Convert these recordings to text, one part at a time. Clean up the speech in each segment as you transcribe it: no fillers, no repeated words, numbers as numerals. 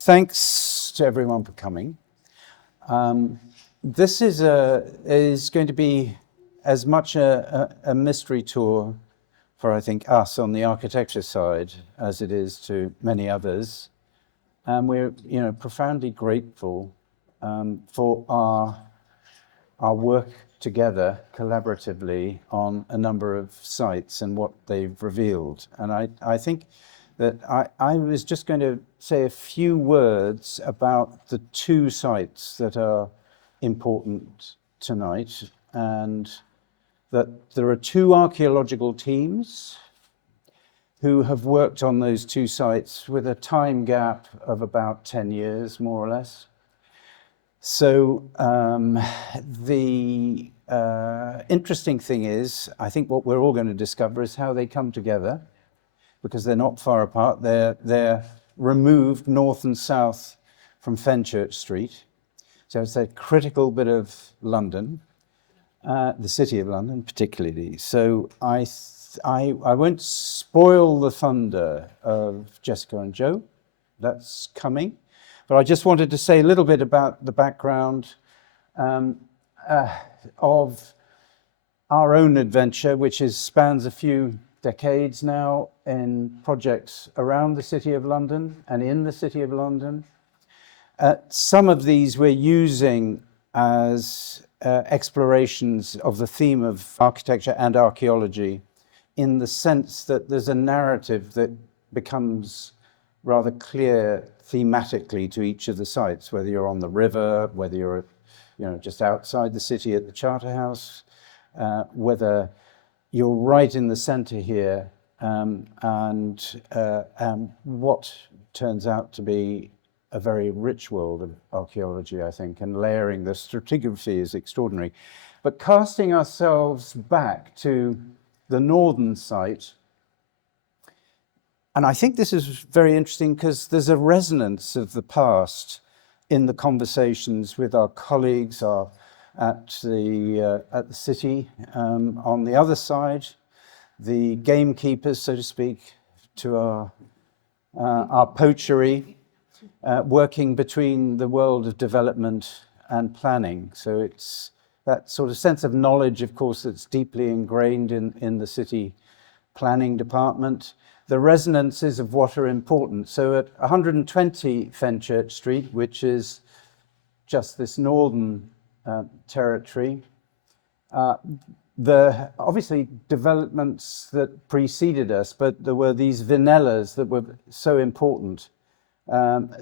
Thanks to everyone for coming. This is going to be as much a mystery tour for, I think, us on the architecture side as it is to many others. And we're, profoundly grateful for our work together collaboratively on a number of sites and what they've revealed. And I think that I was just going to say a few words about the two sites that are important tonight, and that there are two archaeological teams who have worked on those two sites with a time gap of about 10 years, more or less. So the interesting thing is, I think what we're all going to discover is how they come together, because they're not far apart. They're removed north and south from Fenchurch Street. So it's a critical bit of London, the city of London particularly. So I won't spoil the thunder of Jessica and Joe. That's coming. But I just wanted to say a little bit about the background of our own adventure, which spans a few decades now in projects around the City of London and in the City of London. Some of these we're using as explorations of the theme of architecture and archaeology, in the sense that there's a narrative that becomes rather clear thematically to each of the sites, whether you're on the river, whether you're just outside the city at the Charterhouse, whether you're right in the center here, and what turns out to be a very rich world of archaeology, I think, and layering the stratigraphy is extraordinary. But casting ourselves back to the northern site, and I think this is very interesting because there's a resonance of the past in the conversations with our colleagues at the city. On the other side, the gamekeepers, so to speak, to our poachery, working between the world of development and planning. So it's that sort of sense of knowledge, of course, that's deeply ingrained in the city planning department. The resonances of what are important. So at 120 Fenchurch Street, which is just this northern territory, the obviously developments that preceded us, but there were these vanillas that were so important.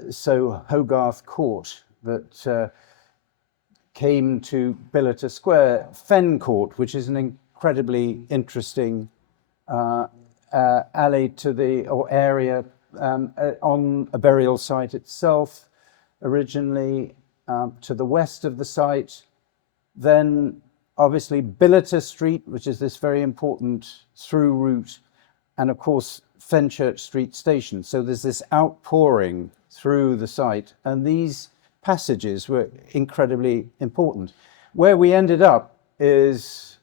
So Hogarth Court that came to Billiter Square, Fen Court, which is an incredibly interesting alley or area on a burial site itself, originally to the west of the site. Then obviously Billiter Street, which is this very important through route, and of course Fenchurch Street station. So there's this outpouring through the site, and these passages were incredibly important. Where we ended up is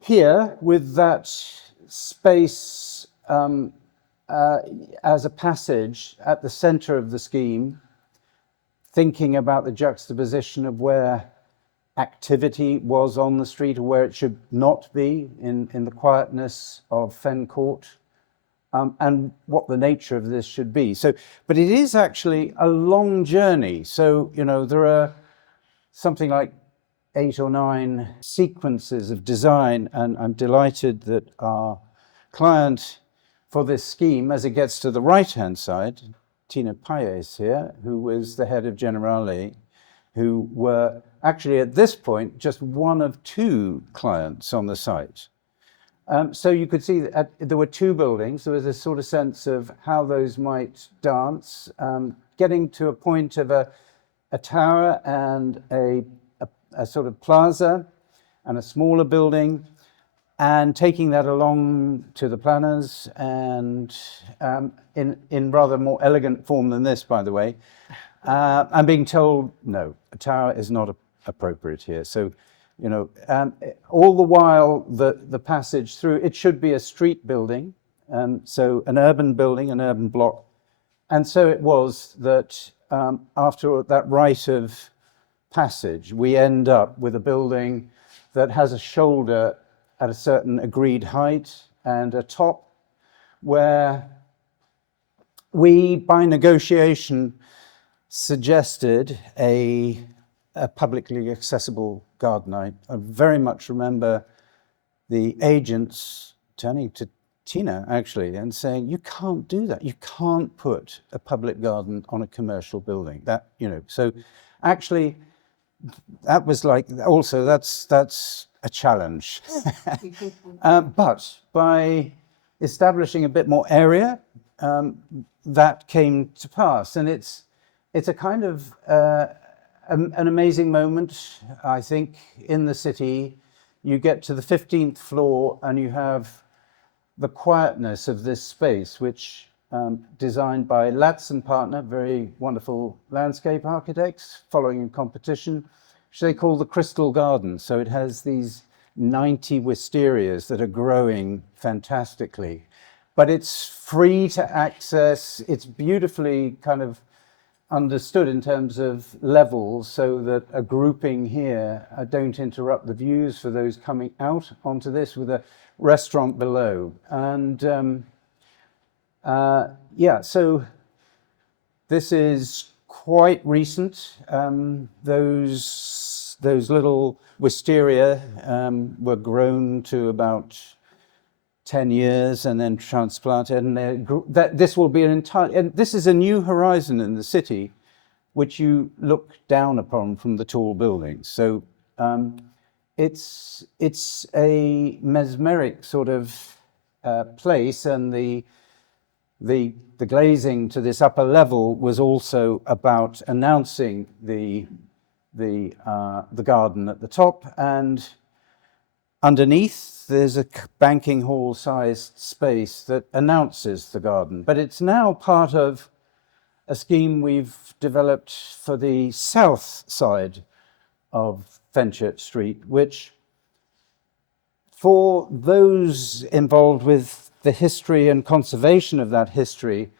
here with that space as a passage at the center of the scheme, thinking about the juxtaposition of where activity was on the street or where it should not be in the quietness of Fen Court, and what the nature of this should be. So, but it is actually a long journey. So, there are something like 8 or 9 sequences of design, and I'm delighted that our client for this scheme, as it gets to the right-hand side, Tina Paes here, who was the head of Generali, who were actually at this point just one of 2 clients on the site. So you could see that there were 2 buildings. There was a sort of sense of how those might dance, getting to a point of a tower and a sort of plaza and a smaller building, and taking that along to the planners, and in rather more elegant form than this, by the way, and being told, no, a tower is not appropriate here. So you know, and all the while the passage through, it should be a street building, so an urban building, an urban block. And so it was that after that rite of passage, we end up with a building that has a shoulder at a certain agreed height and a top where we, by negotiation, suggested a publicly accessible garden. I very much remember the agents turning to Tina, actually, and saying, you can't do that. You can't put a public garden on a commercial building. That, you know, so actually, that was like, also, that's a challenge. But by establishing a bit more area, that came to pass. And it's a kind of an amazing moment, I think, in the city. You get to the 15th floor and you have the quietness of this space, which designed by Latz and Partner, very wonderful landscape architects, following a competition, which they call the Crystal Garden. So it has these 90 wisterias that are growing fantastically, but it's free to access. It's beautifully kind of understood in terms of levels, so that a grouping here don't interrupt the views for those coming out onto this, with a restaurant below. And yeah, so this is quite recent. Those little wisteria were grown to about 10 years and then transplanted, and this will be an entire, and this is a new horizon in the city, which you look down upon from the tall buildings. So it's a mesmeric sort of place, and the glazing to this upper level was also about announcing the garden at the top, and underneath there's a banking hall sized space that announces the garden. But it's now part of a scheme we've developed for the south side of Fenchurch Street, which, for those involved with the history and conservation of that history,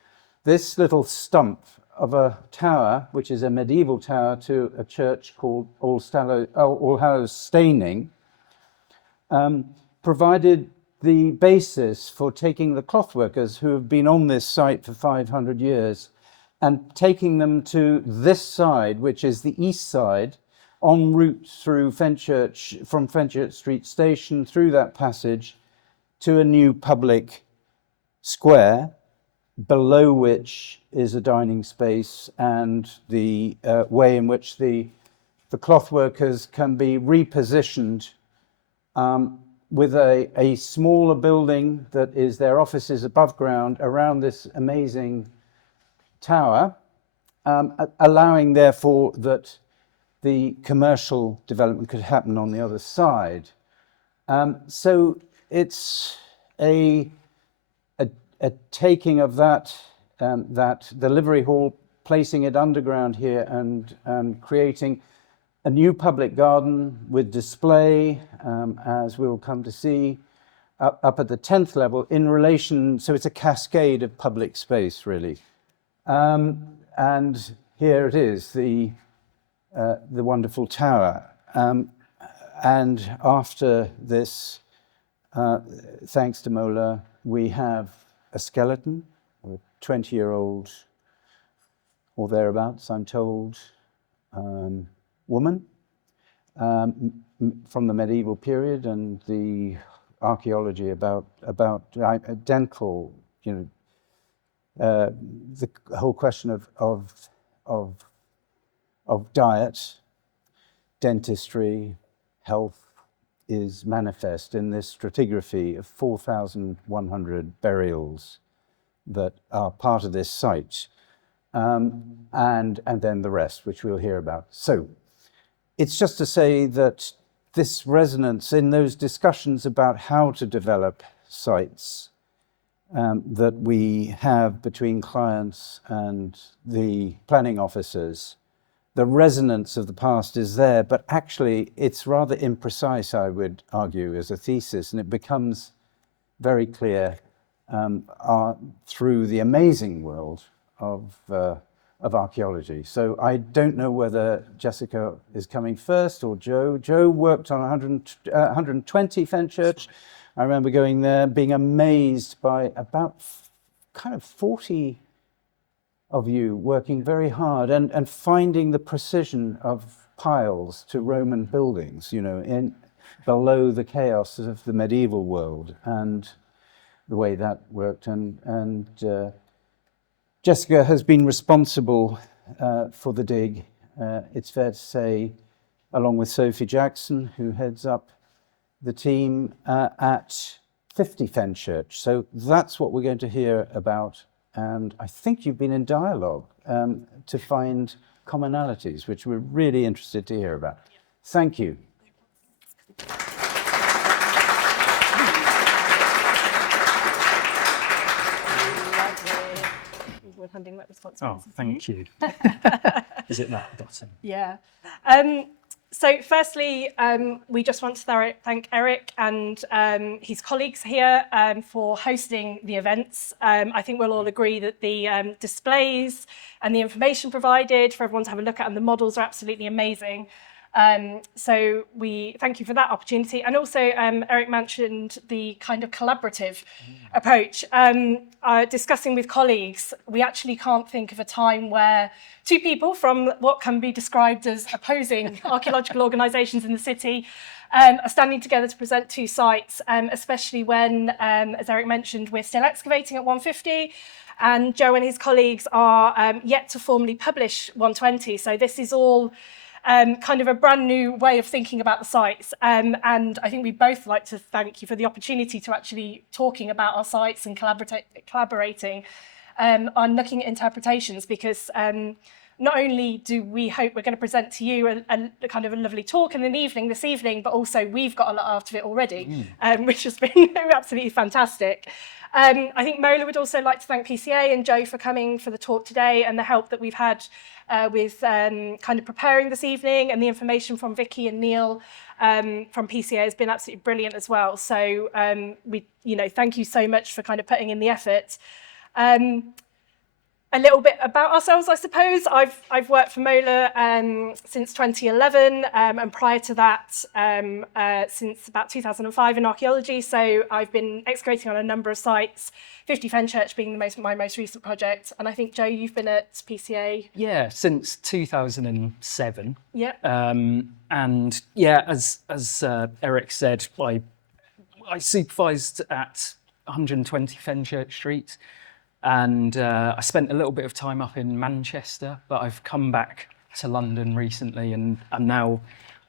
this little stump of a tower, which is a medieval tower to a church called All Hallows Staining, provided the basis for taking the clothworkers who have been on this site for 500 years and taking them to this side, which is the east side, en route through Fenchurch, from Fenchurch Street Station, through that passage to a new public square, below which is a dining space and the way in which the clothworkers can be repositioned with a smaller building that is their offices above ground around this amazing tower, allowing therefore that the commercial development could happen on the other side. So it's a taking of that delivery hall, placing it underground here, and creating a new public garden with display, as we'll come to see, up at the 10th level in relation. So it's a cascade of public space, really. And here it is, the wonderful tower. And after this, thanks to MOLA, we have a skeleton, a 20-year-old or thereabouts, I'm told, woman from the medieval period, and the archaeology about dental, you know, the whole question of diet, dentistry, health is manifest in this stratigraphy of 4,100 burials that are part of this site, and then the rest, which we'll hear about. So it's just to say that this resonance in those discussions about how to develop sites that we have between clients and the planning officers, the resonance of the past is there, but actually it's rather imprecise, I would argue, as a thesis, and it becomes very clear through the amazing world of archaeology. So I don't know whether Jessica is coming first or Joe. Joe worked on 120 Fenchurch. I remember going there, being amazed by about kind of 40 of you working very hard and finding the precision of piles to Roman buildings, you know, in below the chaos of the medieval world and the way that worked. And Jessica has been responsible for the dig, it's fair to say, along with Sophie Jackson, who heads up the team at 50 Fenchurch. So that's what we're going to hear about. And I think you've been in dialogue to find commonalities, which we're really interested to hear about. Thank you. Handing that responsibility. Oh, thank you. Is it that button? Yeah. So firstly, we just want to thank Eric and his colleagues here for hosting the events. I think we'll all agree that the displays and the information provided for everyone to have a look at and the models are absolutely amazing. So we thank you for that opportunity. And also, Eric mentioned the kind of collaborative approach. Discussing with colleagues, we actually can't think of a time where two people from what can be described as opposing archaeological organisations in the city are standing together to present two sites, especially when, as Eric mentioned, we're still excavating at 150. And Joe and his colleagues are yet to formally publish 120. So this is all kind of a brand new way of thinking about the sites. And I think we both like to thank you for the opportunity to actually talking about our sites and collaborating on looking at interpretations, because not only do we hope we're going to present to you a kind of a lovely talk in an evening this evening, but also we've got a lot out of it already, which has been absolutely fantastic. I think MOLA would also like to thank PCA and Joe for coming for the talk today and the help that we've had with kind of preparing this evening, and the information from Vicky and Neil from PCA has been absolutely brilliant as well. So thank you so much for kind of putting in the effort. A little bit about ourselves, I suppose. I've worked for MOLA since 2011, and prior to that, since about 2005 in archaeology. So I've been excavating on a number of sites, 50 Fenchurch being my most recent project. And I think, Joe, you've been at PCA? Yeah, since 2007. Yeah. And yeah, as Eric said, I supervised at 120 Fenchurch Street. And I spent a little bit of time up in Manchester, but I've come back to London recently and I'm now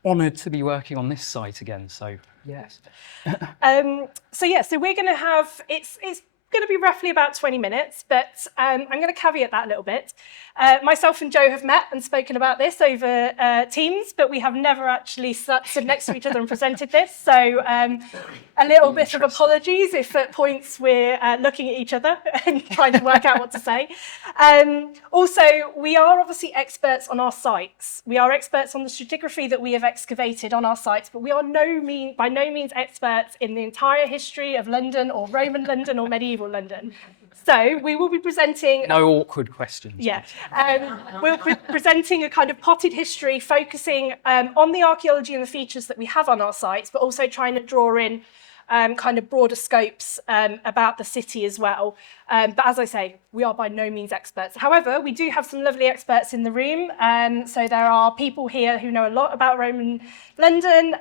honoured to be working on this site again. So, yes. So we're going to have, it's going to be roughly about 20 minutes, but I'm going to caveat that a little bit. Myself and Joe have met and spoken about this over Teams, but we have never actually stood next to each other and presented this. So a little bit of apologies if at points we're looking at each other and trying to work out what to say. Also, we are obviously experts on our sites. We are experts on the stratigraphy that we have excavated on our sites, but we are by no means experts in the entire history of London or Roman London or medieval London. So we will be presenting... No awkward questions. Yeah. We'll be presenting a kind of potted history, focusing on the archaeology and the features that we have on our sites, but also trying to draw in kind of broader scopes about the city as well. But as I say, we are by no means experts. However, we do have some lovely experts in the room. So there are people here who know a lot about Roman London.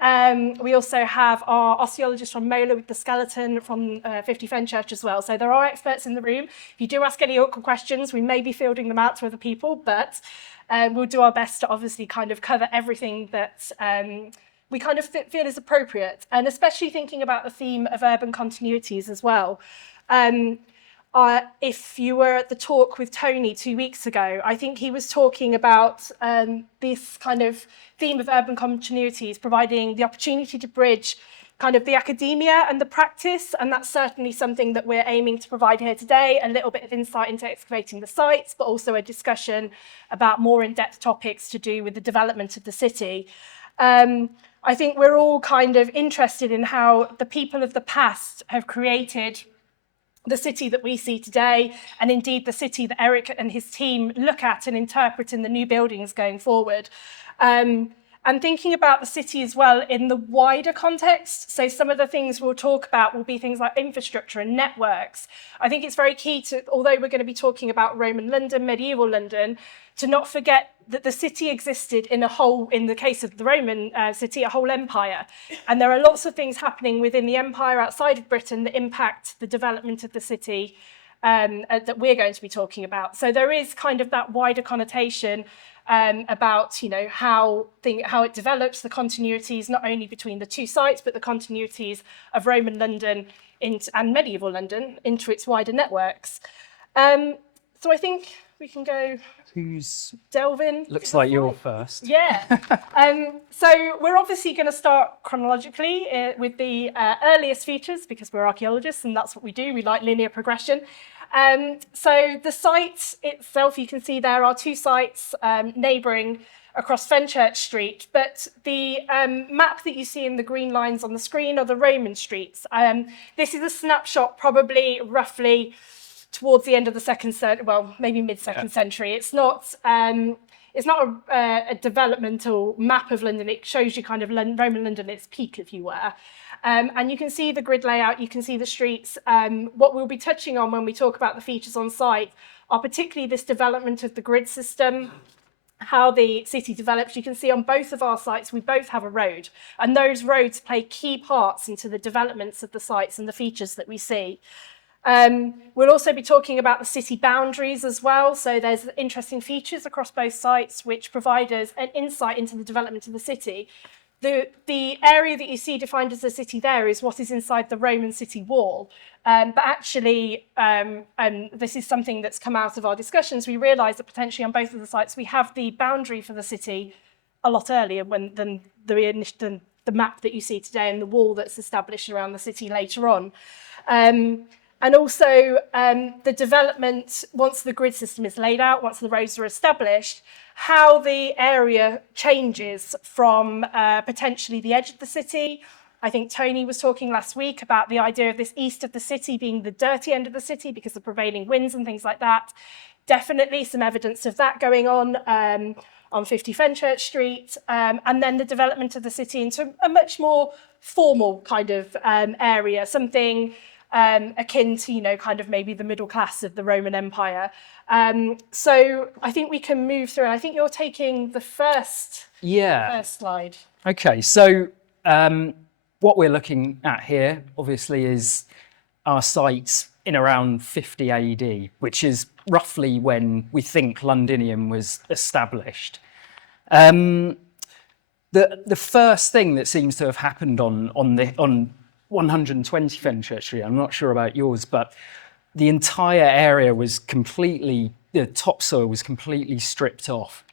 We also have our osteologist from MOLA with the skeleton from 50 Fenchurch as well. So there are experts in the room. If you do ask any awkward questions, we may be fielding them out to other people, but we'll do our best to obviously kind of cover everything that we kind of feel is appropriate, and especially thinking about the theme of urban continuities as well. If you were at the talk with Tony 2 weeks ago, I think he was talking about this kind of theme of urban continuities, providing the opportunity to bridge kind of the academia and the practice, and that's certainly something that we're aiming to provide here today, a little bit of insight into excavating the sites, but also a discussion about more in-depth topics to do with the development of the city. I think we're all kind of interested in how the people of the past have created the city that we see today, and indeed the city that Eric and his team look at and interpret in the new buildings going forward. And thinking about the city as well in the wider context. So some of the things we'll talk about will be things like infrastructure and networks. I think it's very key to, although we're going to be talking about Roman London, medieval London, to not forget that the city existed in a whole, in the case of the Roman city, a whole empire. And there are lots of things happening within the empire outside of Britain that impact the development of the city that we're going to be talking about. So there is kind of that wider connotation about, you know, how it develops, the continuities not only between the two sites, but the continuities of Roman London and medieval London into its wider networks. So I think we can go delve in. Looks like you're first. Yeah. So we're obviously going to start chronologically with the earliest features, because we're archaeologists and that's what we do. We like linear progression. So the site itself, you can see there are two sites neighbouring across Fenchurch Street, but the map that you see in the green lines on the screen are the Roman streets. This is a snapshot probably roughly towards the end of the second century, well, maybe mid-second century. It's not a developmental map of London. It shows you kind of Roman London at its peak, if you were. And you can see the grid layout, you can see the streets. What we'll be touching on when we talk about the features on site are particularly this development of the grid system, how the city develops. You can see on both of our sites, we both have a road, and those roads play key parts into the developments of the sites and the features that we see. We'll also be talking about the city boundaries as well. So there's interesting features across both sites which provide us an insight into the development of the city. The area that you see defined as the city there is what is inside the Roman city wall. But actually, and this is something that's come out of our discussions, we realise that potentially on both of the sites we have the boundary for the city a lot earlier than the map that you see today and the wall that's established around the city later on. And also the development, once the grid system is laid out, once the roads are established, how the area changes from potentially the edge of the city. I think Tony was talking last week about the idea of this east of the city being the dirty end of the city because of prevailing winds and things like that. Definitely some evidence of that going on 50 Fenchurch Street, and then the development of the city into a much more formal kind of area, something akin to, you know, kind of maybe the middle class of the Roman Empire. So I think we can move through, and I think you're taking the first slide. Okay, so what we're looking at here, obviously, is our sites in around 50 AD, which is roughly when we think Londinium was established. The first thing that seems to have happened on 120 Fenchurch Street, I'm not sure about yours, but the entire area was completely, the topsoil was completely stripped off.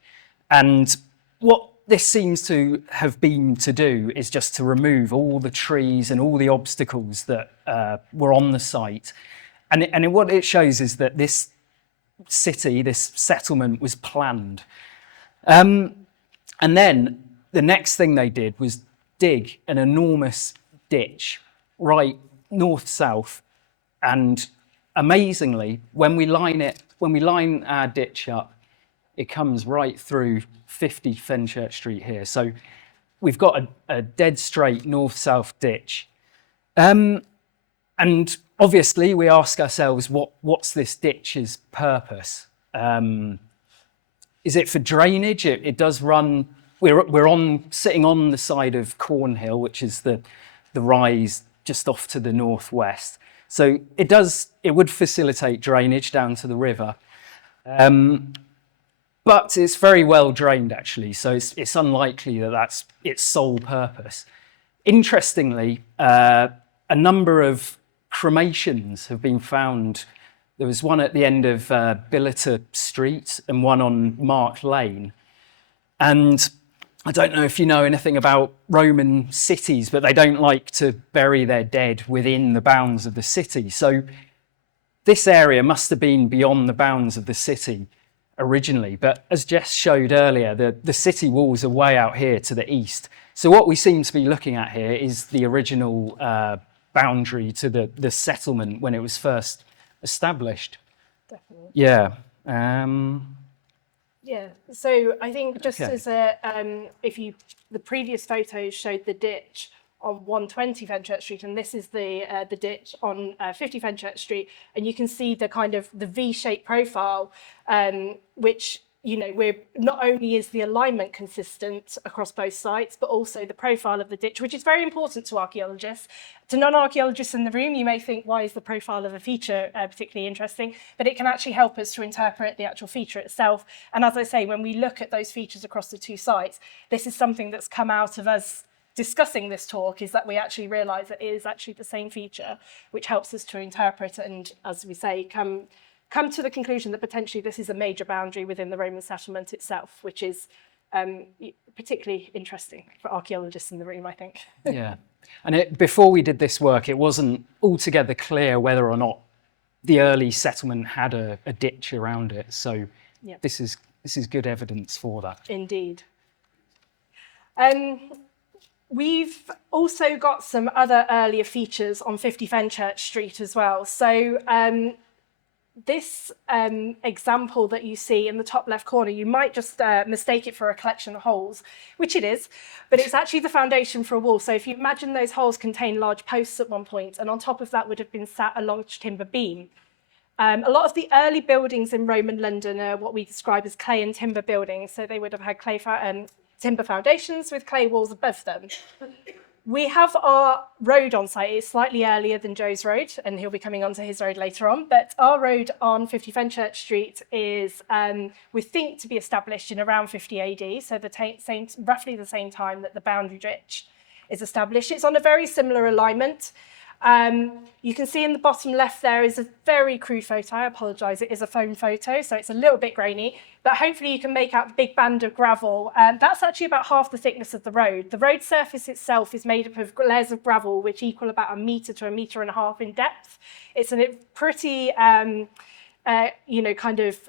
And what this seems to have been to do is just to remove all the trees and all the obstacles that were on the site. And what it shows is that this city, this settlement was planned. And then the next thing they did was dig an enormous ditch right north-south, and amazingly, when we line our ditch up, it comes right through 50 Fenchurch Street here. So we've got a dead straight north-south ditch. And obviously we ask ourselves, what's this ditch's purpose? Is it for drainage? It does run, we're sitting on the side of Cornhill, which is the rise just off to the northwest. So it would facilitate drainage down to the river. But it's very well drained, actually, so it's unlikely that that's its sole purpose. Interestingly, a number of cremations have been found. There was one at the end of Billiter Street and one on Mark Lane. And I don't know if you know anything about Roman cities, but they don't like to bury their dead within the bounds of the city. So this area must have been beyond the bounds of the city originally. But as Jess showed earlier, the city walls are way out here to the east. So what we seem to be looking at here is the original boundary to the settlement when it was first established. Definitely. Yeah. Yeah, so I think just Okay. as a, the previous photos showed the ditch on 120 Fenchurch Street, and this is the ditch on 50 Fenchurch Street, and you can see the kind of the V-shaped profile, which, you know, we're not only is the alignment consistent across both sites, but also the profile of the ditch, which is very important to archaeologists. To non-archaeologists in the room, you may think, why is the profile of a feature particularly interesting? But it can actually help us to interpret the actual feature itself. And as I say, when we look at those features across the two sites, this is something that's come out of us discussing this talk, is that we actually realise that it is actually the same feature, which helps us to interpret and, as we say, come to the conclusion that potentially this is a major boundary within the Roman settlement itself, which is particularly interesting for archaeologists in the room, I think. Yeah. And before we did this work, it wasn't altogether clear whether or not the early settlement had a ditch around it. So Yep. this is good evidence for that. Indeed. We've also got some other earlier features on 50 Fenchurch Street as well. So this example that you see in the top left corner, you might just mistake it for a collection of holes, which it is, but it's actually the foundation for a wall. So if you imagine those holes contain large posts at one point, and on top of that would have been sat a large timber beam. A lot of the early buildings in Roman London are what we describe as clay and timber buildings. So they would have had timber foundations with clay walls above them. We have our road on site. It's slightly earlier than Joe's road, and he'll be coming onto his road later on. But our road on 50 Fenchurch Street is, we think, to be established in around 50 AD, so roughly the same time that the boundary ditch is established. It's on a very similar alignment. You can see in the bottom left there is a very crude photo. I apologise, it is a phone photo, so it's a little bit grainy, but hopefully you can make out the big band of gravel. That's actually about half the thickness of the road. The road surface itself is made up of layers of gravel, which equal about 1 metre to 1.5 metres in depth. It's a pretty,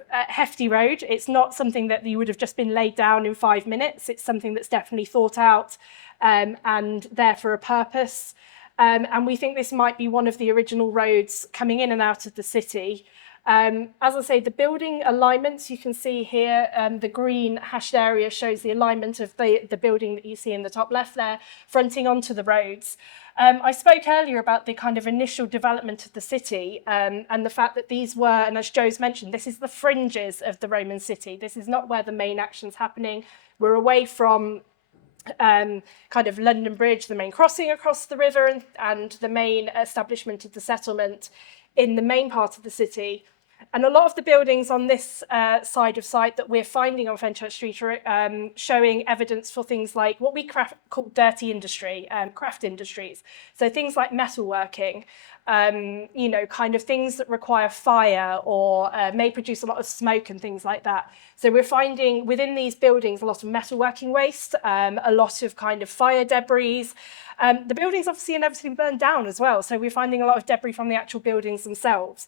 hefty road. It's not something that you would have just been laid down in 5 minutes. It's something that's definitely thought out and there for a purpose. And we think this might be one of the original roads coming in and out of the city. As I say, the building alignments you can see here, the green hashed area shows the alignment of the building that you see in the top left there, fronting onto the roads. I spoke earlier about the kind of initial development of the city and the fact that these were, and as Joe's mentioned, this is the fringes of the Roman city. This is not where the main action's happening. We're away from kind of London Bridge, the main crossing across the river, and the main establishment of the settlement in the main part of the city. And a lot of the buildings on this side of site that we're finding on Fenchurch Street are showing evidence for things like what we call dirty industry, craft industries. So things like metalworking, kind of things that require fire or may produce a lot of smoke and things like that. So we're finding within these buildings a lot of metalworking waste, a lot of kind of fire debris. The buildings obviously inevitably burned down as well. So we're finding a lot of debris from the actual buildings themselves.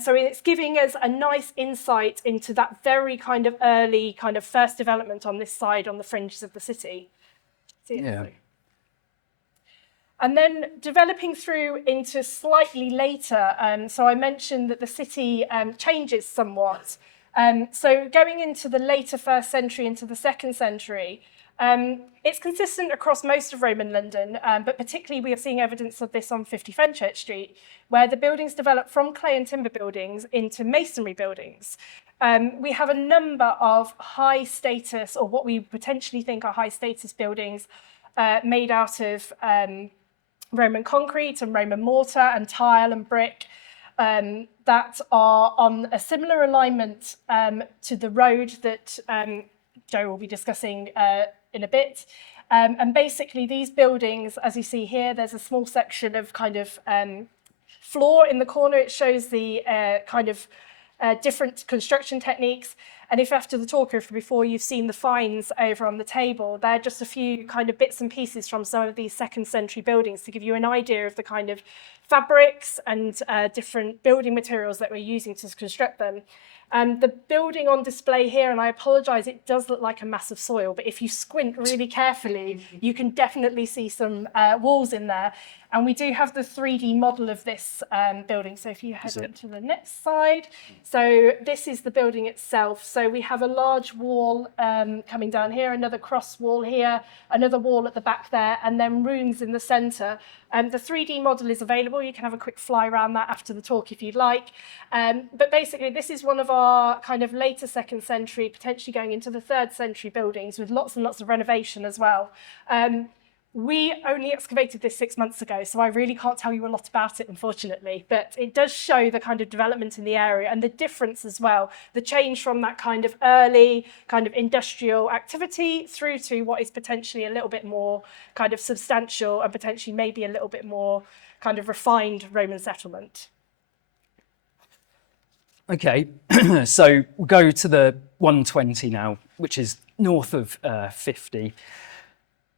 So it's giving us a nice insight into that very kind of early kind of first development on this side on the fringes of the city. Yeah. And then developing through into slightly later, so I mentioned that the city changes somewhat. So going into the later 1st century, into the 2nd century, it's consistent across most of Roman London, but particularly we are seeing evidence of this on 50 Fenchurch Street, where the buildings develop from clay and timber buildings into masonry buildings. We have a number of high status, or what we potentially think are high status buildings, made out of Roman concrete and Roman mortar and tile and brick that are on a similar alignment to the road that Joe will be discussing in a bit. And basically these buildings, as you see here, there's a small section of kind of floor in the corner. It shows the kind of different construction techniques. And if after the talk, or if before you've seen the finds over on the table, they're just a few kind of bits and pieces from some of these 2nd century buildings to give you an idea of the kind of fabrics and different building materials that we're using to construct them. The building on display here, and I apologise, it does look like a mass of soil, but if you squint really carefully, you can definitely see some walls in there. And we do have the 3D model of this building. So if you head on to the next slide. So this is the building itself. So we have a large wall coming down here, another cross wall here, another wall at the back there, and then rooms in the centre. The 3D model is available. You can have a quick fly around that after the talk if you'd like. But basically, this is one of our kind of later 2nd century, potentially going into the 3rd century buildings with lots and lots of renovation as well. We only excavated this 6 months ago, so I really can't tell you a lot about it, unfortunately, but it does show the kind of development in the area and the difference as well, the change from that kind of early kind of industrial activity through to what is potentially a little bit more kind of substantial and potentially maybe a little bit more kind of refined Roman settlement. Okay, so we'll go to the 120 now, which is north of 50.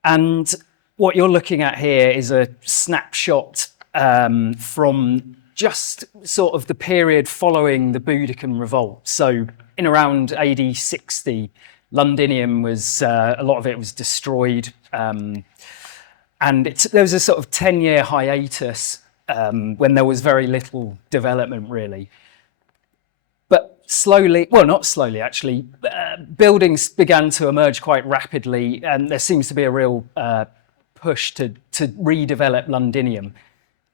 And what you're looking at here is a snapshot from just sort of the period following the Boudiccan revolt. So in around AD 60, Londinium was, a lot of it was destroyed. And there was a sort of 10-year hiatus when there was very little development, really. But slowly, well, not slowly, actually, buildings began to emerge quite rapidly, and there seems to be a real push to redevelop Londinium.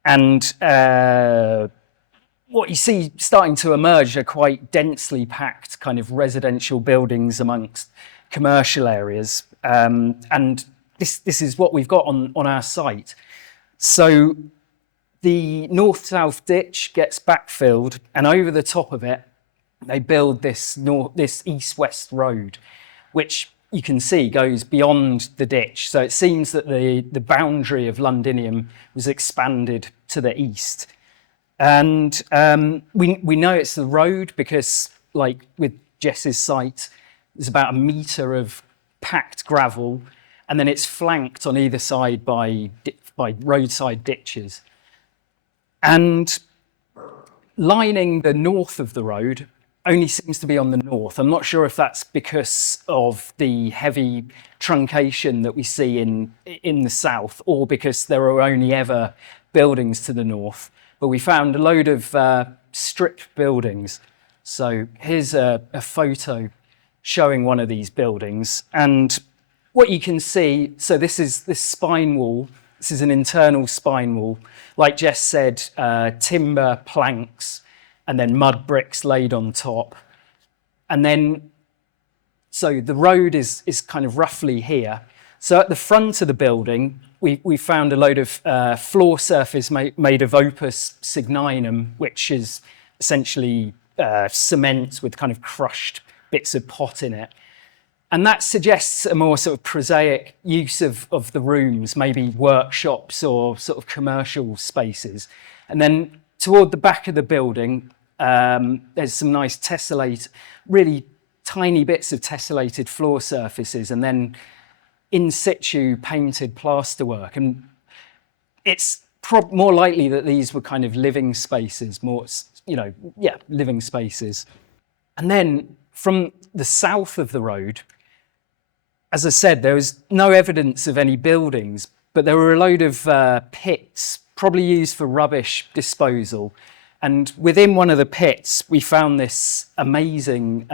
And what you see starting to emerge are quite densely packed kind of residential buildings amongst commercial areas. And this is what we've got on our site. So the north-south ditch gets backfilled, and over the top of it, they build this east-west road, which you can see goes beyond the ditch. So it seems that the boundary of Londinium was expanded to the east. And we know it's the road because, like with Jess's site, there's about 1 metre of packed gravel, and then it's flanked on either side by roadside ditches. And lining the north of the road only seems to be on the north. I'm not sure if that's because of the heavy truncation that we see in the south, or because there are only ever buildings to the north. But we found a load of strip buildings. So here's a photo showing one of these buildings. And what you can see, so this is this spine wall. This is an internal spine wall. Like Jess said, timber planks, and then mud bricks laid on top. And then, so the road is kind of roughly here. So at the front of the building, we found a load of floor surface made of opus signinum, which is essentially cement with kind of crushed bits of pot in it. And that suggests a more sort of prosaic use of the rooms, maybe workshops or sort of commercial spaces. And then toward the back of the building, there's some nice tessellate, really tiny bits of tessellated floor surfaces, and then in situ painted plasterwork. And it's more likely that these were kind of living spaces, living spaces. And then from the south of the road, as I said, there was no evidence of any buildings, but there were a load of pits, probably used for rubbish disposal. And within one of the pits, we found this amazing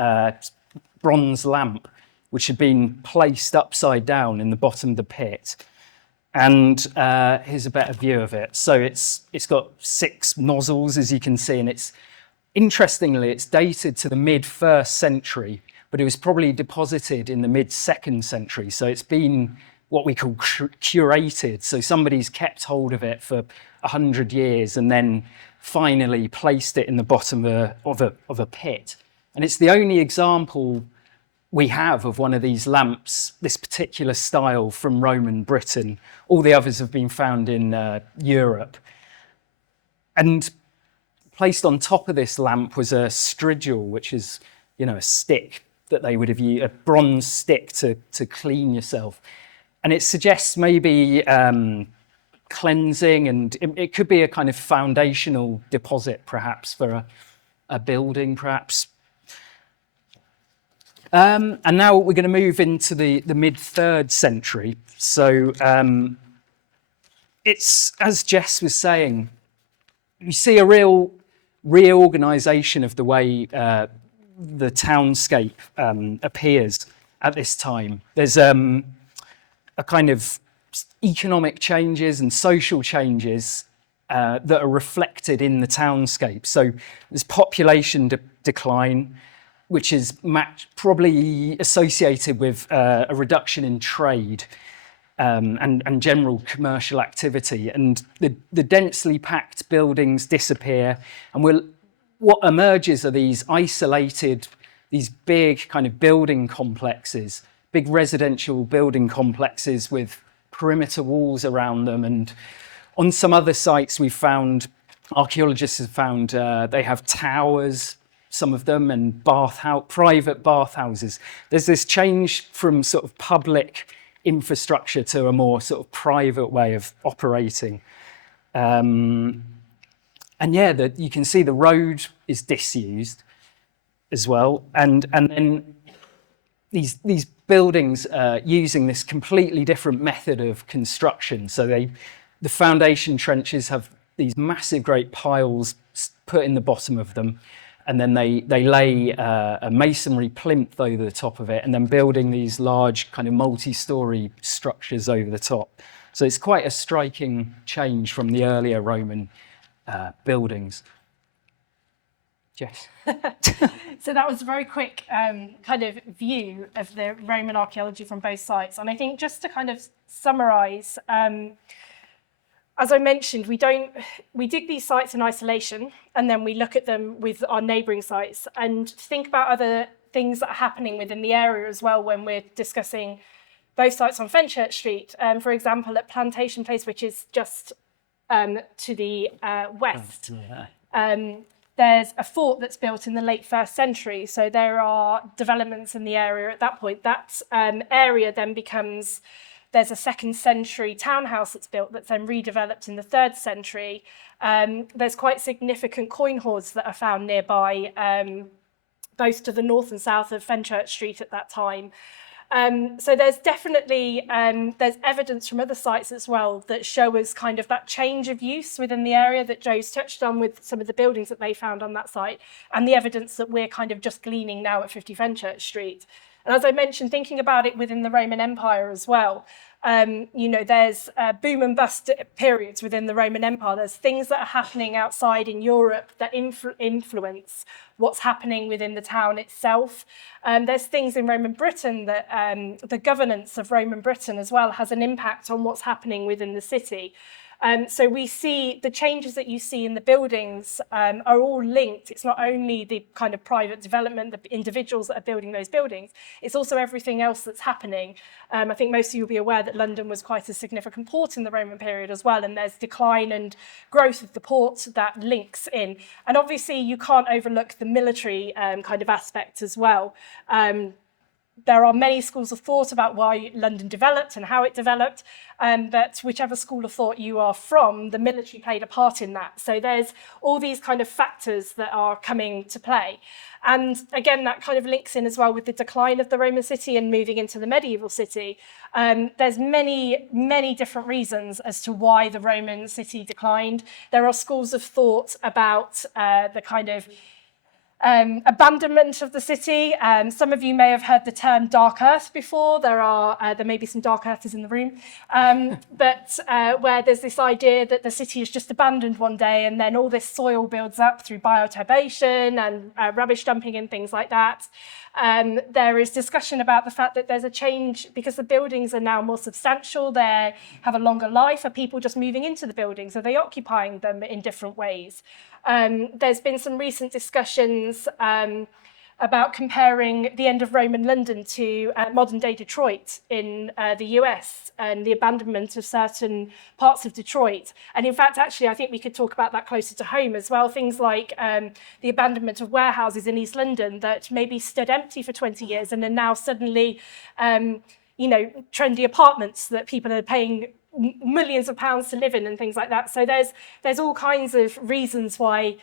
bronze lamp, which had been placed upside down in the bottom of the pit. And here's a better view of it. So it's got 6 nozzles, as you can see, and interestingly, it's dated to the mid-1st century, but it was probably deposited in the mid-2nd century. So it's been what we call curated. So somebody's kept hold of it for 100 years and then finally placed it in the bottom of a pit. And it's the only example we have of one of these lamps, this particular style from Roman Britain. All the others have been found in Europe. And placed on top of this lamp was a strigil, which is, a stick that they would have used, a bronze stick to clean yourself. And it suggests maybe cleansing, and it could be a kind of foundational deposit, perhaps, for a building, perhaps. And now we're going to move into the mid-3rd century. So it's, as Jess was saying, you see a real reorganisation of the way the townscape appears at this time. There's a kind of economic changes and social changes that are reflected in the townscape. So there's population decline, which is probably associated with a reduction in trade and general commercial activity. And the densely packed buildings disappear, and what emerges are these isolated, these big kind of building complexes, big residential building complexes with perimeter walls around them. And on some other sites archaeologists have found they have towers, some of them, and private bathhouses. There's this change from sort of public infrastructure to a more sort of private way of operating. And yeah, you can see the road is disused as well. And then these buildings using this completely different method of construction. So the foundation trenches have these massive great piles put in the bottom of them, and then they lay a masonry plinth over the top of it, and then building these large kind of multi-story structures over the top. So it's quite a striking change from the earlier Roman buildings. Jess. So that was a very quick kind of view of the Roman archaeology from both sides. And I think just to kind of summarise, as I mentioned, we dig these sites in isolation, and then we look at them with our neighbouring sites and think about other things that are happening within the area as well when we're discussing both sites on Fenchurch Street. For example, at Plantation Place, which is just to the west, there's a fort that's built in the late 1st century. So there are developments in the area at that point. That area then becomes, there's a 2nd century townhouse that's built that's then redeveloped in the 3rd century. There's quite significant coin hoards that are found nearby, both to the north and south of Fenchurch Street at that time. So there's definitely, there's evidence from other sites as well that show us kind of that change of use within the area that Joe's touched on with some of the buildings that they found on that site, and the evidence that we're kind of just gleaning now at 50 Fenchurch Street. And as I mentioned, thinking about it within the Roman Empire as well, there's boom and bust periods within the Roman Empire. There's things that are happening outside in Europe that influence what's happening within the town itself. There's things in Roman Britain that the governance of Roman Britain as well has an impact on what's happening within the city. So we see the changes that you see in the buildings are all linked. It's not only the kind of private development, the individuals that are building those buildings, it's also everything else that's happening. I think most of you will be aware that London was quite a significant port in the Roman period as well, and there's decline and growth of the port that links in. And obviously you can't overlook the military kind of aspect as well. There are many schools of thought about why London developed and how it developed, but whichever school of thought you are from, the military played a part in that. So there's all these kind of factors that are coming to play. And again, that kind of links in as well with the decline of the Roman city and moving into the medieval city. There's many, many different reasons as to why the Roman city declined. There are schools of thought about the kind of abandonment of the city. Some of you may have heard the term dark earth before. There may be some dark earthers in the room, but where there's this idea that the city is just abandoned one day, and then all this soil builds up through bioturbation and rubbish dumping and things like that. There is discussion about the fact that there's a change because the buildings are now more substantial, they have a longer life. Are people just moving into the buildings? Are they occupying them in different ways? There's been some recent discussions about comparing the end of Roman London to modern day Detroit in the US and the abandonment of certain parts of Detroit. And in fact, actually, I think we could talk about that closer to home as well. Things like the abandonment of warehouses in East London that maybe stood empty for 20 years and are now suddenly, trendy apartments that people are paying millions of pounds to live in and things like that. So there's all kinds of reasons why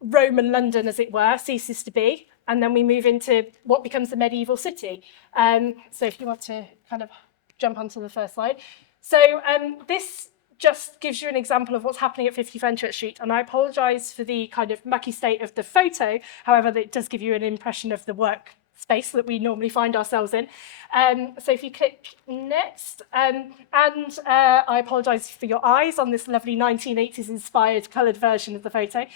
Roman London, as it were, ceases to be. And then we move into what becomes the medieval city. So if you want to kind of jump onto the first slide. So this just gives you an example of what's happening at 50 Fenchurch Street. And I apologise for the kind of mucky state of the photo. However, it does give you an impression of the work space that we normally find ourselves in. So if you click next, I apologise for your eyes on this lovely 1980s inspired coloured version of the photo.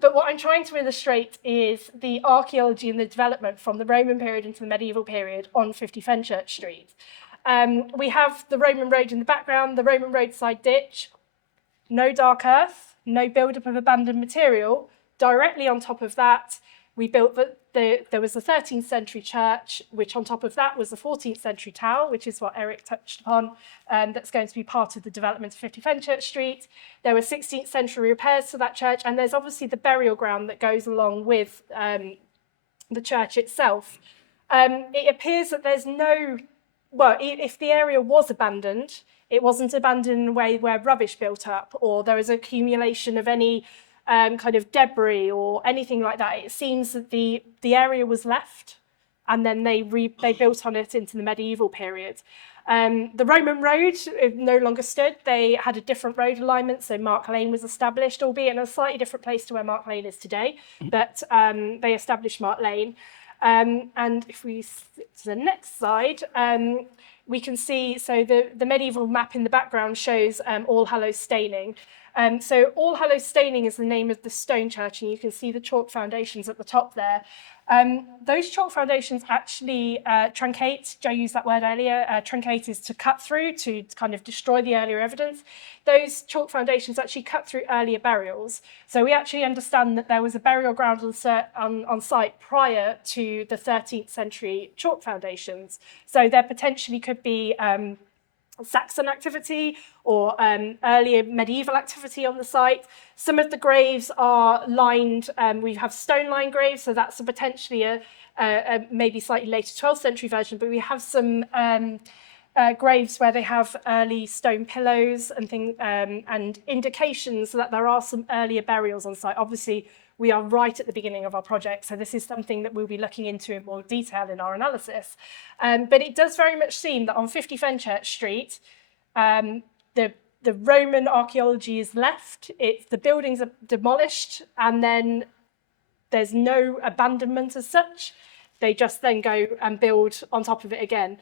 But what I'm trying to illustrate is the archaeology and the development from the Roman period into the medieval period on 50 Fenchurch Street. We have the Roman road in the background, the Roman roadside ditch, no dark earth, no build-up of abandoned material. Directly on top of that, we built there was a 13th century church, which on top of that was a 14th century tower, which is what Eric touched upon, that's going to be part of the development of 50 Fenchurch Street. There were 16th century repairs to that church, and there's obviously the burial ground that goes along with the church itself. It appears that there's no, well, if the area was abandoned, it wasn't abandoned in a way where rubbish built up or there was accumulation of any kind of debris or anything like that. It seems that the area was left and then they built on it into the medieval period. The Roman road no longer stood. They had a different road alignment, so Mark Lane was established, albeit in a slightly different place to where Mark Lane is today, but they established Mark Lane. And if we flip to the next slide, we can see, so the medieval map in the background shows All Hallows Staining. So All Hallows Staining is the name of the stone church, and you can see the chalk foundations at the top there. Those chalk foundations actually truncate. Joe used that word earlier. Truncate is to cut through, to kind of destroy the earlier evidence. Those chalk foundations actually cut through earlier burials. So we actually understand that there was a burial ground on site prior to the 13th century chalk foundations. So there potentially could be Saxon activity or earlier medieval activity on the site. Some of the graves are lined, we have stone-lined graves, so that's potentially a maybe slightly later 12th century version, but we have some graves where they have early stone pillows and indications that there are some earlier burials on site. Obviously, we are right at the beginning of our project, so this is something that we'll be looking into in more detail in our analysis. But it does very much seem that on 50 Fenchurch Street, the Roman archaeology is left, the buildings are demolished, and then there's no abandonment as such. They just then go and build on top of it again.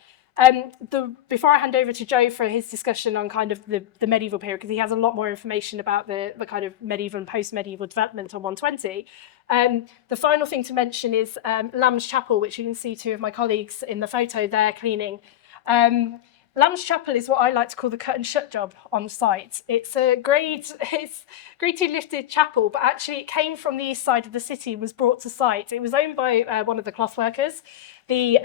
Before I hand over to Joe for his discussion on kind of the medieval period, because he has a lot more information about the kind of medieval and post-medieval development on 120, the final thing to mention is Lamb's Chapel, which you can see two of my colleagues in the photo there cleaning. Lamb's Chapel is what I like to call the cut and shut job on site. It's a grade 2 lifted chapel, but actually it came from the east side of the city and was brought to site. It was owned by one of the cloth workers. The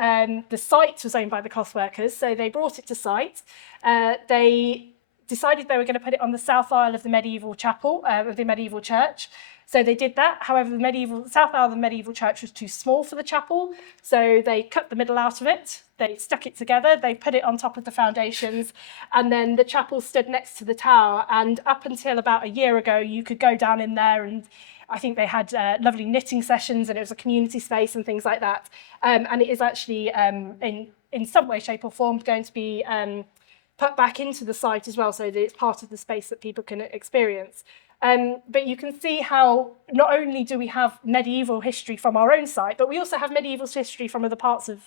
site was owned by the cloth workers, so they brought it to site. They decided they were going to put it on the south aisle of the medieval chapel, of the medieval church. So they did that. However, the south aisle of the medieval church was too small for the chapel, so they cut the middle out of it. They stuck it together, they put it on top of the foundations, and then the chapel stood next to the tower. And up until about a year ago, you could go down in there, and I think they had lovely knitting sessions, and it was a community space and things like that. And it is actually, in some way, shape or form, going to be put back into the site as well, so that it's part of the space that people can experience. But you can see how not only do we have medieval history from our own site, but we also have medieval history from other parts of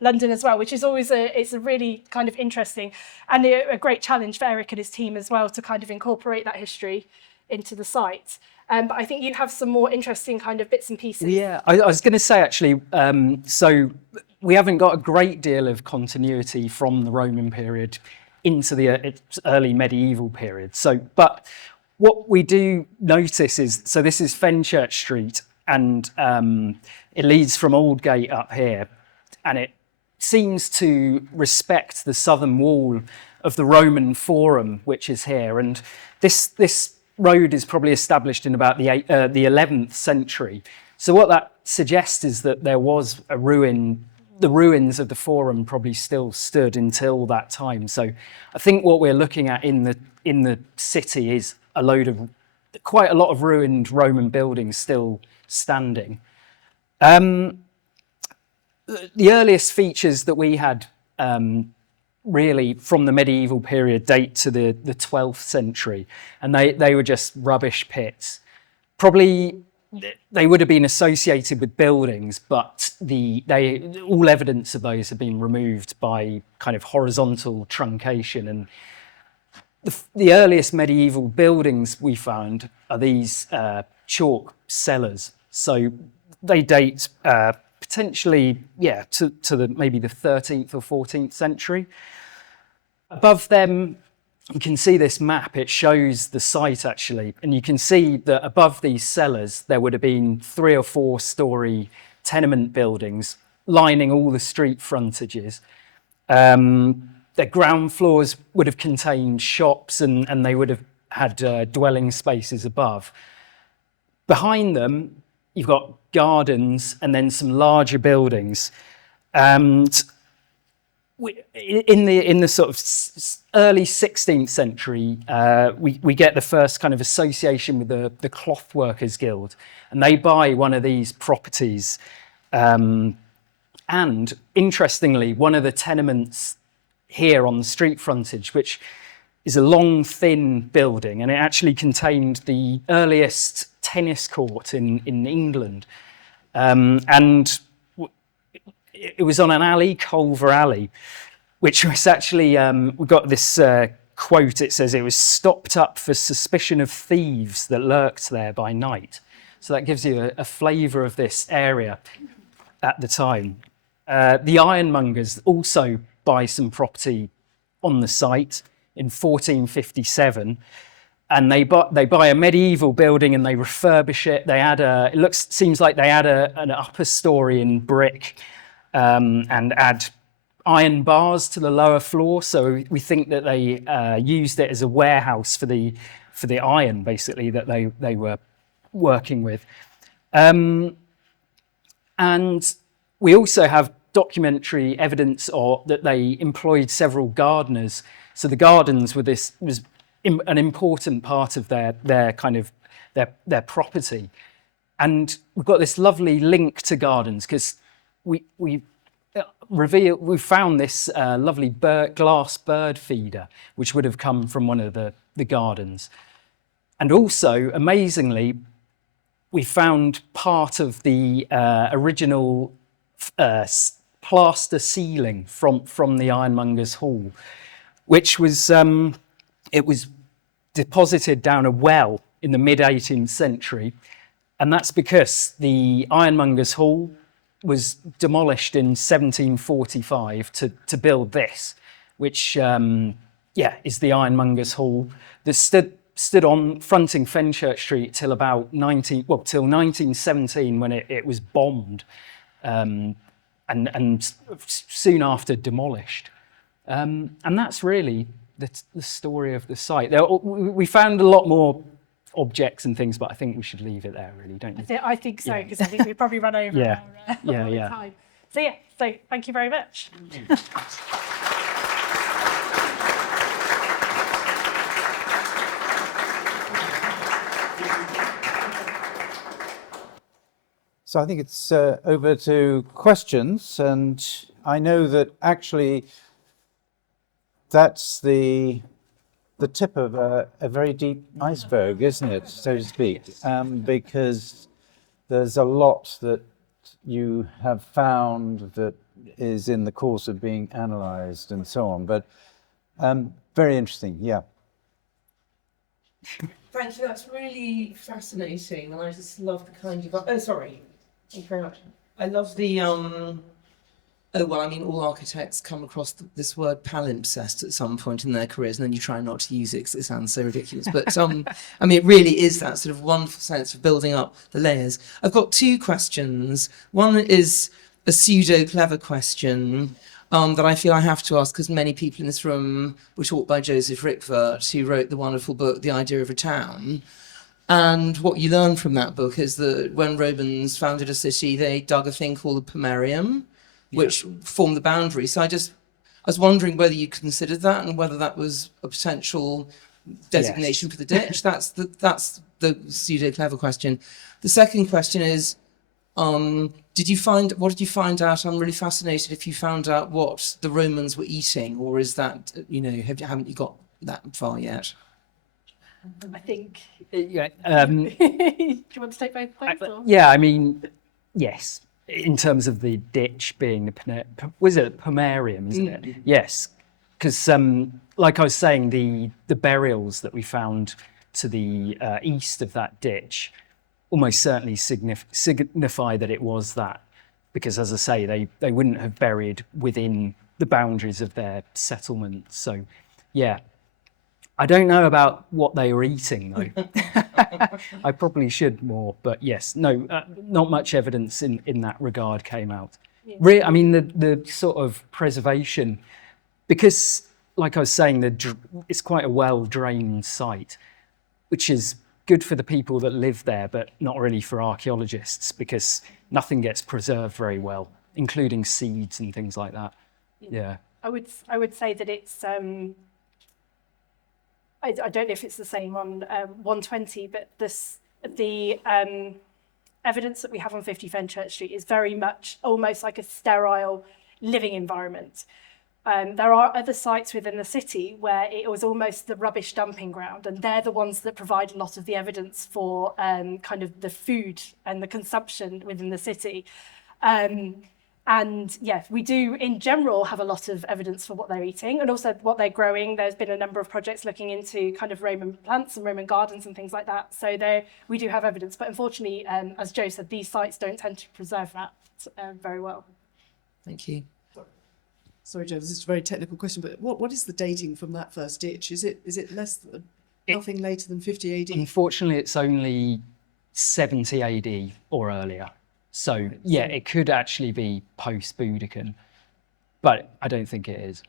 London as well, which is always it's a really kind of interesting and a great challenge for Eric and his team as well to kind of incorporate that history into the site. But I think you have some more interesting kind of bits and pieces. Yeah, I was going to say actually, so we haven't got a great deal of continuity from the Roman period into the early medieval period. So, but what we do notice is, so this is Fenchurch Street, and it leads from Aldgate up here, and it seems to respect the southern wall of the Roman Forum, which is here. And this road is probably established in about the 11th century. So what that suggests is that there was a ruin. The ruins of the Forum probably still stood until that time. So I think what we're looking at in the city is quite a lot of ruined Roman buildings still standing. The earliest features that we had really from the medieval period date to the 12th century, and they were just rubbish pits. Probably they would have been associated with buildings, but all evidence of those have been removed by kind of horizontal truncation. And the earliest medieval buildings we found are these chalk cellars. So they date potentially, to maybe the 13th or 14th century. Above them, you can see this map. It shows the site actually, and you can see that above these cellars there would have been 3 or 4 story tenement buildings lining all the street frontages. The ground floors would have contained shops, and they would have had dwelling spaces above. Behind them, you've got gardens and then some larger buildings. And in the sort of early 16th century, we get the first kind of association with the Cloth Workers Guild, and they buy one of these properties. And interestingly, one of the tenements here on the street frontage, which is a long, thin building, and it actually contained the earliest tennis court in England. And it was on an alley, Culver Alley, which was actually, we got this quote, it says it was stopped up for suspicion of thieves that lurked there by night. So that gives you a flavour of this area at the time. The ironmongers also buy some property on the site in 1457, and they buy a medieval building and they refurbish it. They add seems like they add an upper story in brick, and add iron bars to the lower floor. So we think that they used it as a warehouse for the iron, basically, that they were working with. And we also have documentary evidence that they employed several gardeners. So the gardens was an important part of their kind of their property. And we've got this lovely link to gardens because we found this lovely glass bird feeder, which would have come from one of the gardens. And also, amazingly, we found part of the original plaster ceiling from the Ironmonger's Hall, which was it was deposited down a well in the mid-18th century, and that's because the Ironmonger's Hall was demolished in 1745 to build this, which is the Ironmonger's Hall that stood on fronting Fenchurch Street till about 1917 when it was bombed, and soon after demolished. And that's really the story of the site. We found a lot more objects and things, but I think we should leave it there, really, don't you? I think so, because I think we've probably run over our time. So thank you very much. So I think it's over to questions, and I know that actually that's the tip of a very deep iceberg, isn't it, so to speak, because there's a lot that you have found that is in the course of being analysed and so on, but very interesting, yeah. Thank you, that's really fascinating, and I just love the kind of, thank you very much. I love the Oh, well, I mean, all architects come across this word palimpsest at some point in their careers, and then you try not to use it because it sounds so ridiculous. But I mean, it really is that sort of wonderful sense of building up the layers. I've got two questions. One is a pseudo-clever question that I feel I have to ask because many people in this room were taught by Joseph Rickvert, who wrote the wonderful book, The Idea of a Town. And what you learn from that book is that when Romans founded a city, they dug a thing called the pomerium, which formed the boundary. So I was wondering whether you considered that and whether that was a potential designation for the ditch. That's the pseudo clever question. The second question is, what did you find out? I'm really fascinated if you found out what the Romans were eating, or is that, haven't you got that far yet? I think. Yeah. Do you want to take both things? Or? Yeah, I mean, yes. In terms of the ditch being was it pomerium, isn't it? Yes, because like I was saying, the burials that we found to the east of that ditch almost certainly signify that it was that, because as I say, they wouldn't have buried within the boundaries of their settlement. So, yeah. I don't know about what they were eating, though. I probably should more, but yes, no, not much evidence in that regard came out. Yeah. I mean, the sort of preservation, because, like I was saying, it's quite a well-drained site, which is good for the people that live there, but not really for archaeologists, because nothing gets preserved very well, including seeds and things like that. Yeah. I would say that it's. I don't know if it's the same on 120, but the evidence that we have on 50 Fenchurch Street is very much almost like a sterile living environment. There are other sites within the city where it was almost the rubbish dumping ground, and they're the ones that provide a lot of the evidence for kind of the food and the consumption within the city. And yeah, we do in general have a lot of evidence for what they're eating and also what they're growing. There's been a number of projects looking into kind of Roman plants and Roman gardens and things like that. So we do have evidence, but unfortunately, as Joe said, these sites don't tend to preserve that very well. Thank you. Sorry, Joe, this is a very technical question, but what is the dating from that first ditch? Is it less than nothing later than 50 AD? Unfortunately, it's only 70 AD or earlier. So, yeah, it could actually be post-Boudiccan, but I don't think it is.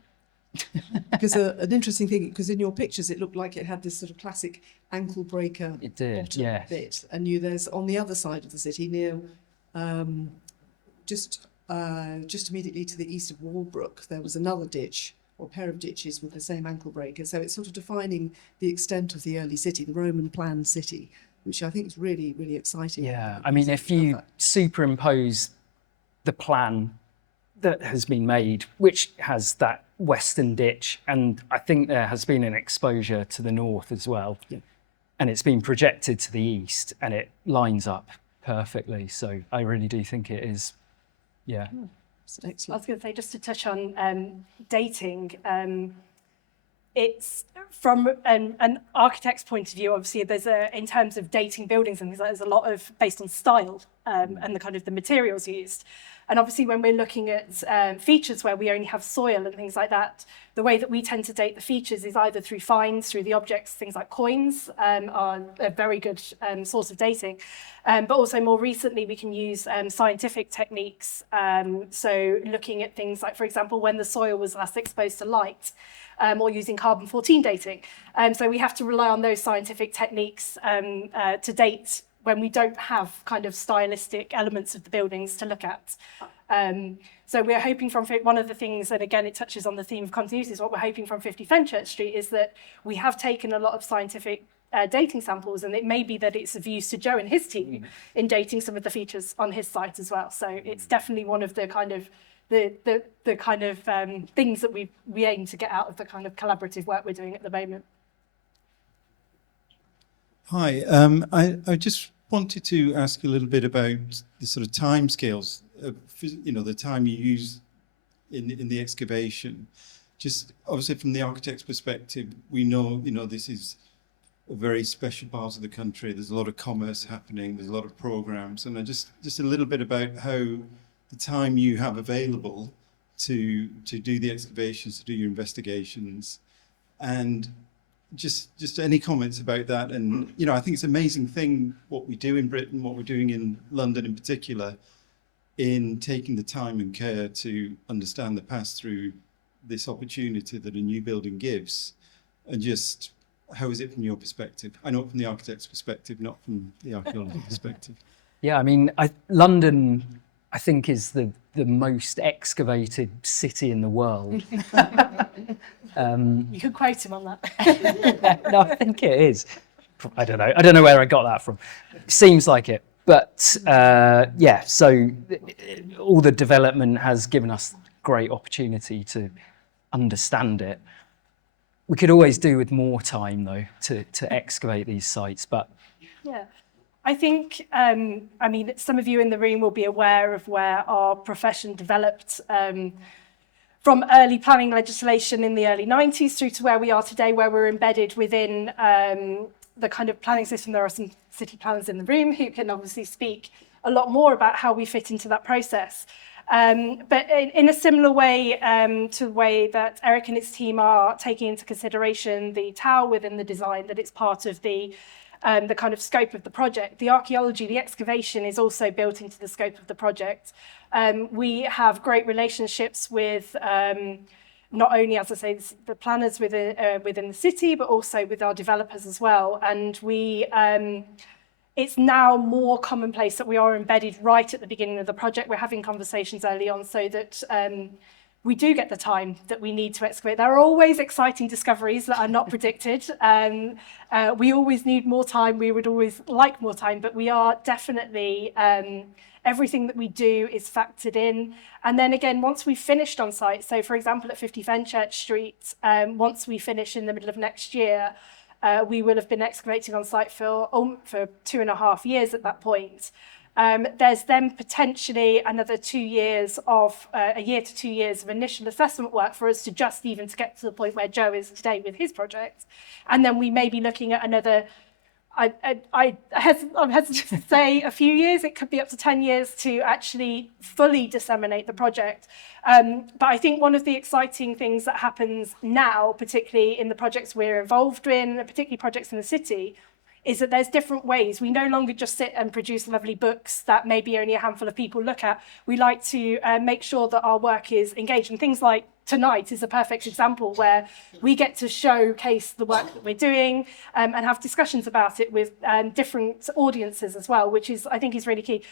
Because an interesting thing, because in your pictures, it looked like it had this sort of classic ankle breaker it did, bottom yes. bit. And there's on the other side of the city, near just immediately to the east of Walbrook, there was another ditch or pair of ditches with the same ankle breaker. So it's sort of defining the extent of the early city, the Roman planned city, which I think is really, really exciting. Yeah, I mean, if you superimpose the plan that has been made, which has that western ditch, and I think there has been an exposure to the north as well, and it's been projected to the east, and it lines up perfectly. So I really do think it is, yeah. Excellent. I was going to say, just to touch on dating, it's from an architect's point of view, obviously there's in terms of dating buildings and things like that, there's a lot of based on style and the kind of the materials used. And obviously when we're looking at features where we only have soil and things like that, the way that we tend to date the features is either through finds, through the objects, things like coins are a very good source of dating. But also more recently, we can use scientific techniques. So looking at things like, for example, when the soil was last exposed to light, or using carbon-14 dating. So we have to rely on those scientific techniques to date when we don't have kind of stylistic elements of the buildings to look at. So we're hoping from one of the things, and again, it touches on the theme of continuities, what we're hoping from 50 Fenchurch Street is that we have taken a lot of scientific dating samples, and it may be that it's of use to Joe and his team in dating some of the features on his site as well. So it's definitely one of the kind of the kind of things that we aim to get out of the kind of collaborative work we're doing at the moment. Hi, I just wanted to ask a little bit about the sort of timescales, the time you use in the excavation. Just obviously from the architect's perspective, we know, this is a very special part of the country. There's a lot of commerce happening. There's a lot of programs, and just a little bit about how the time you have available to do the excavations, to do your investigations, and just any comments about that. And I think it's an amazing thing what we do in Britain, what we're doing in London in particular, in taking the time and care to understand the past through this opportunity that a new building gives. And just how is it from your perspective? I know it from the architect's perspective, not from the archaeologist's perspective. Yeah, I mean, London, I think, is the most excavated city in the world. You could quote him on that. No, I think it is. I don't know where I got that from. Seems like it. But so all the development has given us great opportunity to understand it. We could always do with more time, though, to excavate these sites. But yeah, I think, some of you in the room will be aware of where our profession developed from early planning legislation in the early 90s through to where we are today, where we're embedded within the kind of planning system. There are some city planners in the room who can obviously speak a lot more about how we fit into that process. But in a similar way to the way that Eric and his team are taking into consideration the tower within the design, that it's part of the kind of scope of the project, the archaeology, the excavation is also built into the scope of the project. We have great relationships with not only, as I say, the planners within the city, but also with our developers as well. And it's now more commonplace that we are embedded right at the beginning of the project. We're having conversations early on so that we do get the time that we need to excavate. There are always exciting discoveries that are not predicted. We always need more time. We would always like more time, but we are definitely, everything that we do is factored in. And then again, once we've finished on site, so for example, at 50 Fenchurch Street, once we finish in the middle of next year, we will have been excavating on site for 2.5 years at that point. There's then potentially another 2 years of, a year to 2 years of initial assessment work for us to just even to get to the point where Joe is today with his project. And then we may be looking at another, I'm hesitant to say a few years, it could be up to 10 years to actually fully disseminate the project. But I think one of the exciting things that happens now, particularly in the projects we're involved in, particularly projects in the city, is that there's different ways. We no longer just sit and produce lovely books that maybe only a handful of people look at. We like to make sure that our work is engaged. And things like tonight is a perfect example where we get to showcase the work that we're doing and have discussions about it with different audiences as well, which is, I think, is really key.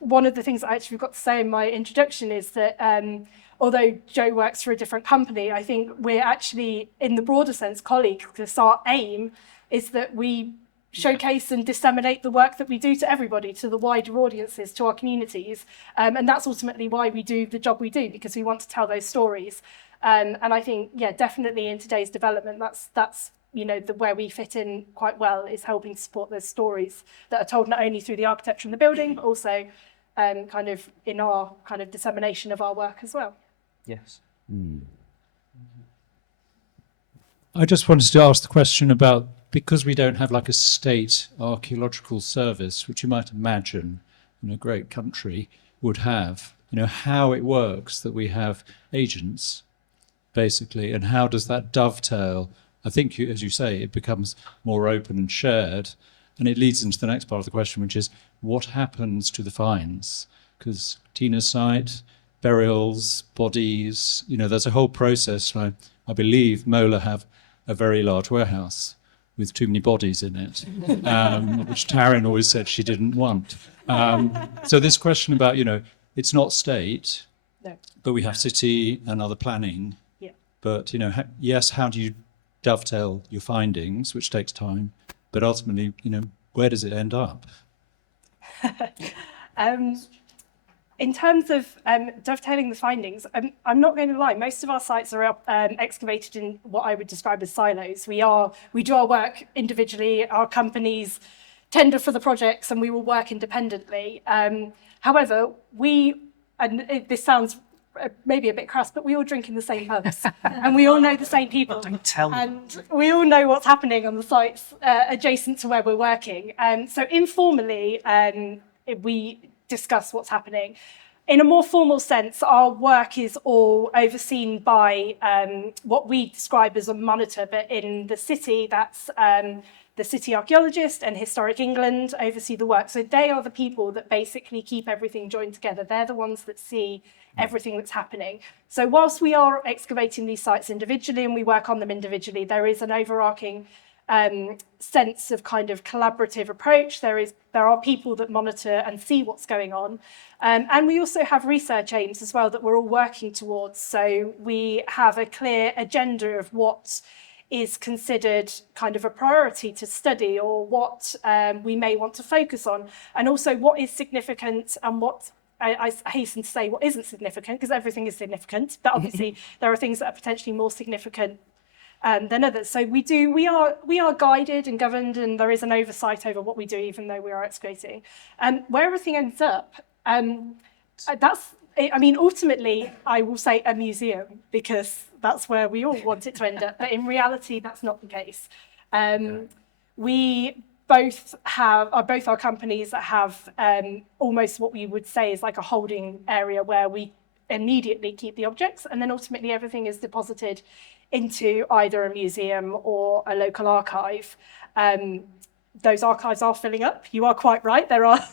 One of the things I actually forgot to say in my introduction is that although Joe works for a different company, I think we're actually, in the broader sense, colleagues, because our aim is that we showcase and disseminate the work that we do to everybody, to the wider audiences, to our communities. And that's ultimately why we do the job we do, because we want to tell those stories. And I think, yeah, definitely in today's development, that's where we fit in quite well, is helping to support those stories that are told not only through the architecture in the building, but also kind of in our kind of dissemination of our work as well. yes. I just wanted to ask the question about, because we don't have like a state archaeological service, which you might imagine in a great country would have, how it works that we have agents, basically, and how does that dovetail? I think, as you say, it becomes more open and shared, and it leads into the next part of the question, which is what happens to the finds? Because Tina's site, burials, bodies, there's a whole process. I believe MOLA have a very large warehouse with too many bodies in it, which Taryn always said she didn't want. So this question about, it's not state, No. but we have city and other planning. Yeah. But, yes, how do you dovetail your findings, which takes time, but ultimately, where does it end up? In terms of dovetailing the findings, I'm not going to lie, most of our sites are excavated in what I would describe as silos. We do our work individually, our companies tender for the projects, and we will work independently. However, this sounds maybe a bit crass, but we all drink in the same pubs and we all know the same people. Don't tell me. And we all know what's happening on the sites adjacent to where we're working. So informally, we discuss what's happening. in a more formal sense, our work is all overseen by what we describe as a monitor, but in the city, that's the city archaeologist and Historic England oversee the work. So they are the people that basically keep everything joined together. They're the ones that see everything that's happening. So whilst we are excavating these sites individually and we work on them individually, there is an overarching sense of kind of collaborative approach. There are people that monitor and see what's going on. And we also have research aims as well that we're all working towards. So we have a clear agenda of what is considered kind of a priority to study, or what we may want to focus on, and also what is significant and what I hasten to say what isn't significant, because everything is significant, but obviously there are things that are potentially more significant than others. So we are guided and governed, and there is an oversight over what we do, even though we are excavating. Where everything ends up, ultimately, I will say a museum, because that's where we all want it to end up. But in reality, that's not the case. We both are companies that have almost what we would say is like a holding area where we immediately keep the objects, and then ultimately everything is deposited into either a museum or a local archive. Those archives are filling up. You are quite right. There are.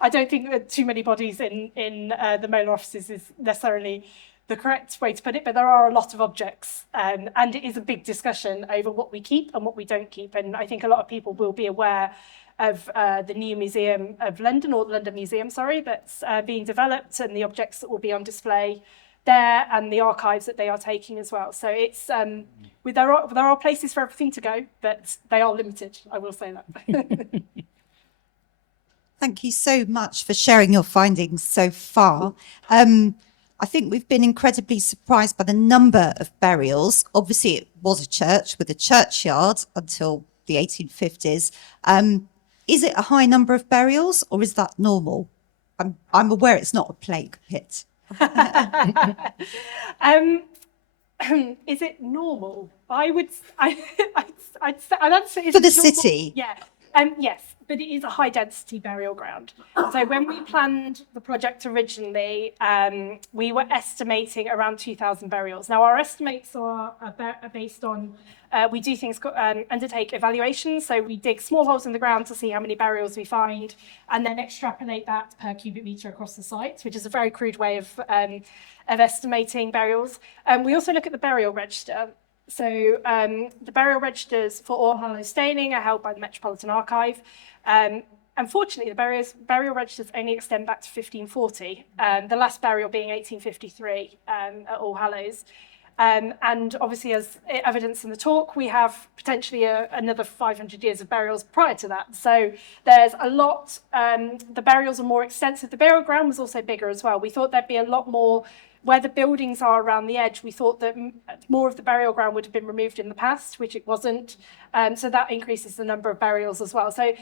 I don't think that too many bodies in the MOLA offices is necessarily the correct way to put it, but there are a lot of objects, and it is a big discussion over what we keep and what we don't keep. And I think a lot of people will be aware of the new Museum of London, or the London Museum, sorry, that's being developed, and the objects that will be on display there, and the archives that they are taking as well. So it's there are places for everything to go, but they are limited, I will say that. Thank you so much for sharing your findings so far. I think we've been incredibly surprised by the number of burials. Obviously, it was a church with a churchyard until the 1850s. Is it a high number of burials, or is that normal? I'm aware it's not a plague pit. Is it normal? I'd answer For the city? Yeah. Yes, but it is a high density burial ground. So when we planned the project originally, we were estimating around 2,000 burials. Now our estimates are based on, we do things, undertake evaluations. So we dig small holes in the ground to see how many burials we find, and then extrapolate that per cubic metre across the site, which is a very crude way of estimating burials. We also look at the burial register. So the burial registers for All Hallows staining are held by the Metropolitan Archive. Unfortunately, the burial registers only extend back to 1540, the last burial being 1853 at All Hallows. And obviously, as evidence in the talk, we have potentially another 500 years of burials prior to that. So there's a lot, the burials are more extensive. The burial ground was also bigger as well. We thought there'd be a lot more. Where the buildings are around the edge, we thought that more of the burial ground would have been removed in the past, which it wasn't. So that increases the number of burials as well. So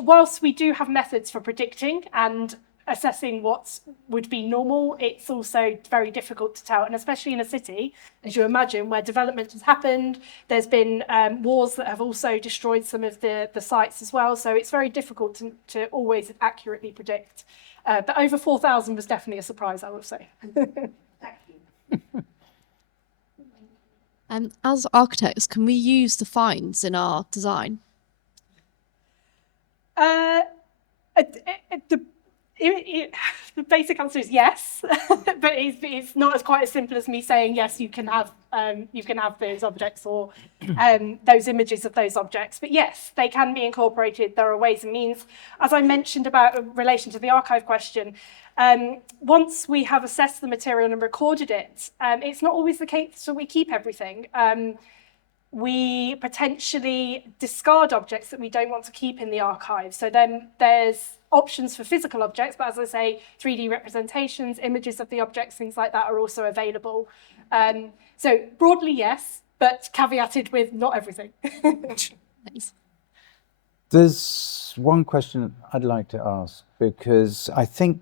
whilst we do have methods for predicting and assessing what would be normal, it's also very difficult to tell. And especially in a city, as you imagine, where development has happened, there's been wars that have also destroyed some of the sites as well. So it's very difficult to always accurately predict. But over 4,000 was definitely a surprise, I would say. As architects, can we use the finds in our design? The basic answer is yes, but it's not quite as simple as me saying yes. You can have those objects or those images of those objects. But yes, they can be incorporated. There are ways and means. As I mentioned about in relation to the archive question, once we have assessed the material and recorded it, it's not always the case that we keep everything. We potentially discard objects that we don't want to keep in the archive. So then there's options for physical objects, but as I say, 3D representations, images of the objects, things like that are also available. So broadly, yes, but caveated with not everything. Thanks. There's one question I'd like to ask, because I think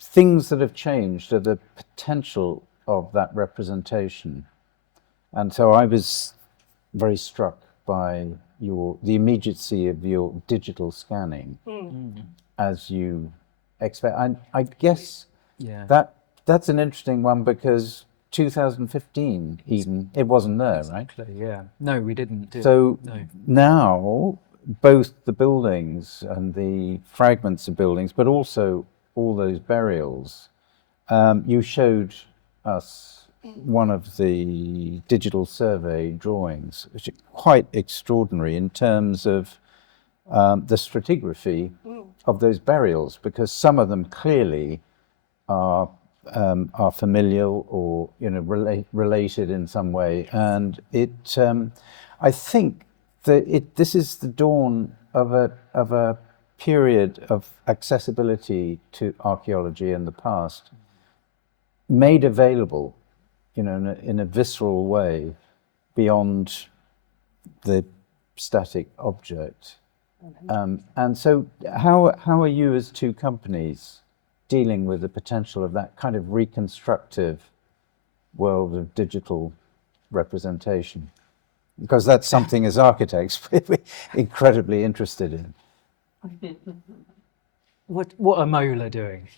things that have changed are the potential of that representation. And so I was very struck by the immediacy of your digital scanning as you I guess Yeah. that's an interesting one because 2015 even it wasn't there, right? Exactly, yeah. No, we didn't do So no. now both the buildings and the fragments of buildings, but also all those burials, you showed us one of the digital survey drawings, which are quite extraordinary in terms of the stratigraphy of those burials, because some of them clearly are familial or related in some way, and I think that this is the dawn of a period of accessibility to archaeology in the past, made available, in a visceral way, beyond the static object. And so, how are you as two companies dealing with the potential of that kind of reconstructive world of digital representation? Because that's something as architects we're incredibly interested in. What are MOLA doing?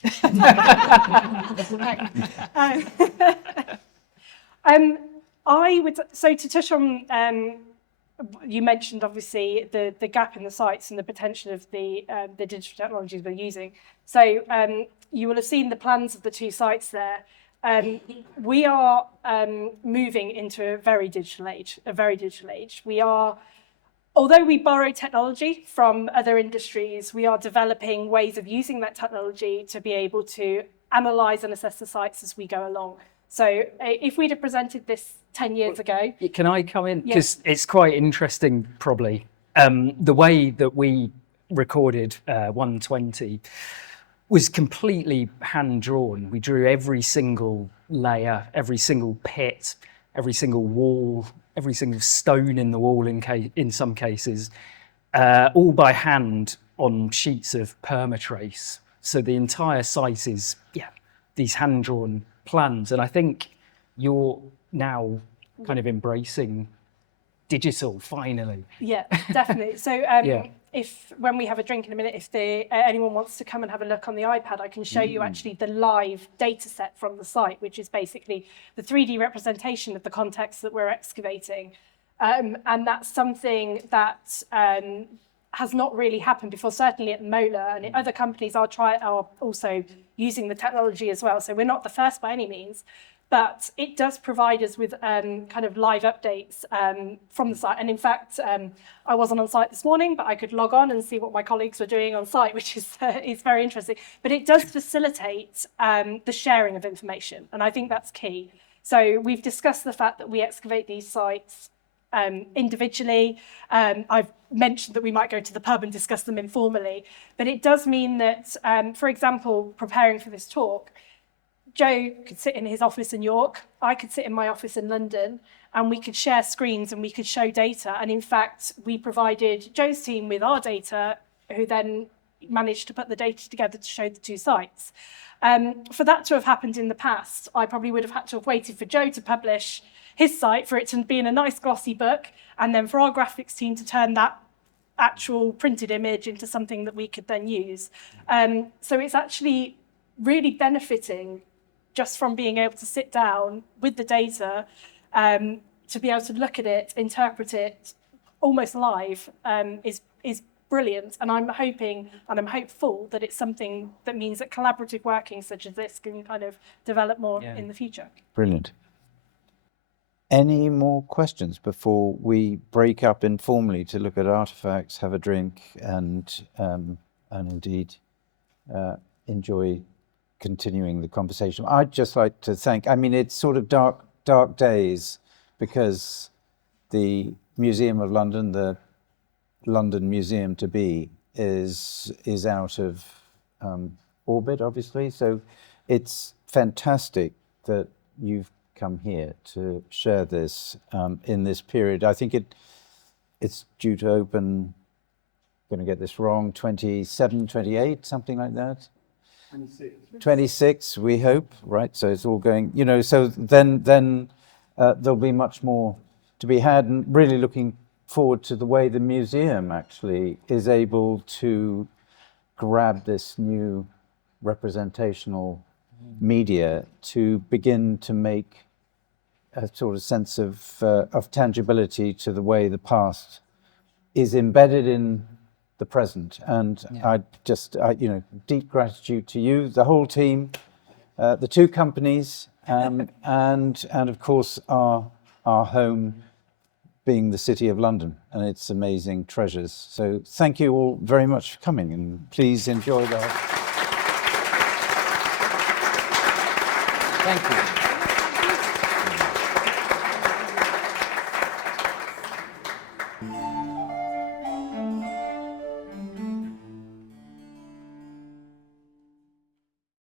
I would, so to touch on, you mentioned obviously the gap in the sites and the potential of the digital technologies we're using. So you will have seen the plans of the two sites there. We are moving into a very digital age, We are, although we borrow technology from other industries, we are developing ways of using that technology to be able to analyse and assess the sites as we go along. So if we'd have presented this 10 years ago... Can I come in? Yeah. Because it's quite interesting, probably. The way that we recorded 120 was completely hand-drawn. We drew every single layer, every single pit, every single wall, every single stone in the wall in some cases, all by hand on sheets of permatrace. So the entire site is, these hand-drawn plans. And I think you're now kind of embracing digital, finally. Yeah, definitely. So if, when we have a drink in a minute, if anyone wants to come and have a look on the iPad, I can show you actually the live data set from the site, which is basically the 3D representation of the context that we're excavating. And that's something that has not really happened before, certainly at MOLA, and other companies are also using the technology as well. So we're not the first by any means, but it does provide us with kind of live updates from the site. And in fact, I wasn't on site this morning, but I could log on and see what my colleagues were doing on site, which is very interesting. But it does facilitate the sharing of information, and I think that's key. So we've discussed the fact that we excavate these sites individually. I've mentioned that we might go to the pub and discuss them informally, but it does mean that, for example, preparing for this talk, Joe could sit in his office in York, I could sit in my office in London, and we could share screens and we could show data. And in fact, we provided Joe's team with our data, who then managed to put the data together to show the two sites. For that to have happened in the past, I probably would have had to have waited for Joe to publish his site for it to be in a nice glossy book, and then for our graphics team to turn that actual printed image into something that we could then use. So it's actually really benefiting just from being able to sit down with the data, to be able to look at it, interpret it almost live, is brilliant. And I'm hoping and I'm hopeful that it's something that means that collaborative working such as this can kind of develop more in the future. Brilliant. Any more questions before we break up informally to look at artifacts, have a drink, and indeed enjoy continuing the conversation? I'd just like to thank, I mean, it's sort of dark days because the Museum of London, the London Museum to be, is out of orbit, obviously. So it's fantastic that you've come here to share this in this period. I think it's due to open, I'm going to get this wrong, 27, 28, something like that. 26, we hope, right? So it's all going, so then there'll be much more to be had, and really looking forward to the way the museum actually is able to grab this new representational media to begin to make a sort of sense of tangibility to the way the past is embedded in the present. And I just, you know, deep gratitude to you, the whole team, the two companies, and of course our home being the City of London and its amazing treasures. So thank you all very much for coming, and please enjoy the... Thank you.